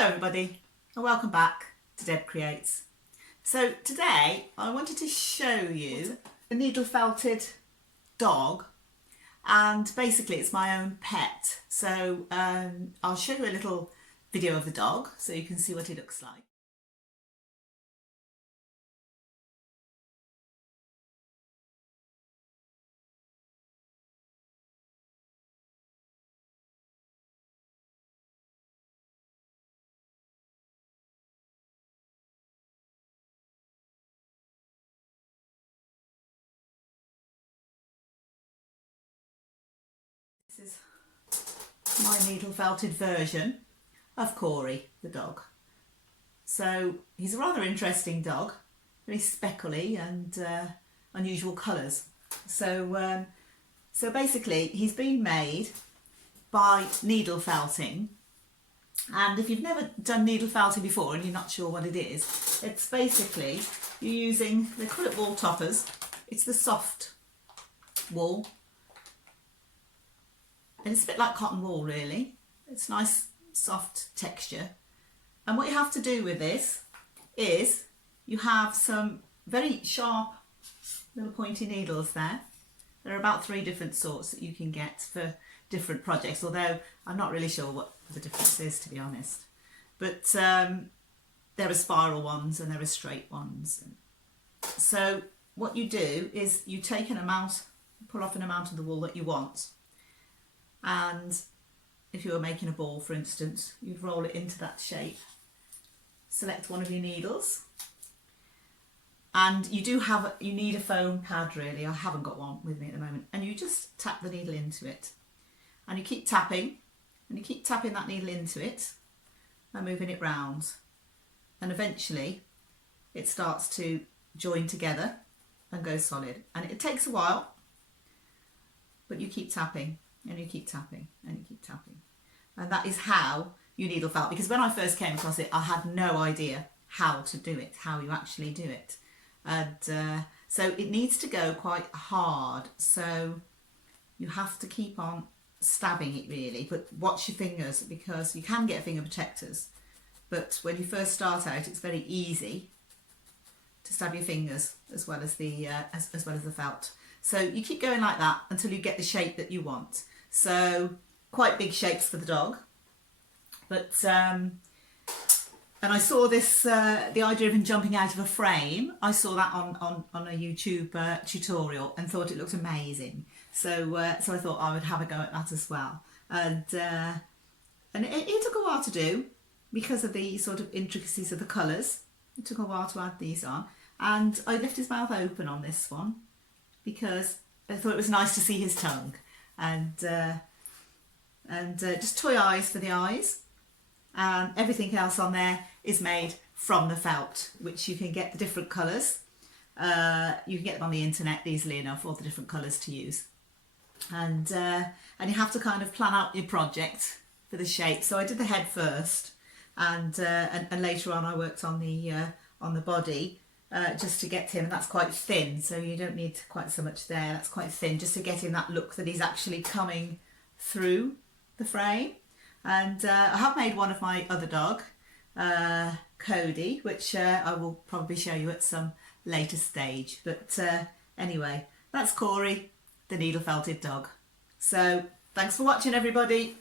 Hello everybody and welcome back to Deb Creates. So today I wanted to show you a needle felted dog, and basically it's my own pet. So I'll show you a little video of the dog so you can see what he looks like. This is my needle felted version of Corey the dog. So he's a rather interesting dog, very speckly and unusual colours. So basically he's been made by needle felting, and if you've never done needle felting before and you're not sure what it is, it's basically you're using, they call it wool toppers, it's the soft wool. And it's a bit like cotton wool really. It's nice soft texture. And what you have to do with this is you have some very sharp little pointy needles there. There are about 3 different sorts that you can get for different projects, although I'm not really sure what the difference is, to be honest. But there are spiral ones and there are straight ones. So what you do is you take an amount, pull off an amount of the wool that you want. And if you were making a ball, for instance, you'd roll it into that shape, select one of your needles, and you need a foam pad really. I haven't got one with me at the moment, and you just tap the needle into it, and you keep tapping, and you keep tapping that needle into it and moving it round, and eventually it starts to join together and go solid. And it takes a while, but you keep tapping and you keep tapping and you keep tapping, and that is how you needle felt. Because when I first came across it, I had no idea how to do it, how you actually do it, and so it needs to go quite hard, so you have to keep on stabbing it really, but watch your fingers, because you can get finger protectors, but when you first start out it's very easy to stab your fingers as well as the felt. So you keep going like that until you get the shape that you want. So quite big shapes for the dog, but and I saw this the idea of him jumping out of a frame. I saw that on a YouTube tutorial and thought it looked amazing. So I thought I would have a go at that as well. And it took a while to do because of the sort of intricacies of the colours. It took a while to add these on, and I left his mouth open on this one because I thought it was nice to see his tongue, and just toy eyes for the eyes, and everything else on there is made from the felt, which you can get the different colours. You can get them on the internet easily enough, all the different colours to use, and you have to kind of plan out your project for the shape. So I did the head first, and later on I worked on the body. Just to get him, and that's quite thin, so you don't need quite so much there. That's quite thin, just to get him that look that he's actually coming through the frame. And I have made one of my other dog, Cody, which I will probably show you at some later stage. But anyway, that's Corey, the needle felted dog. So thanks for watching everybody.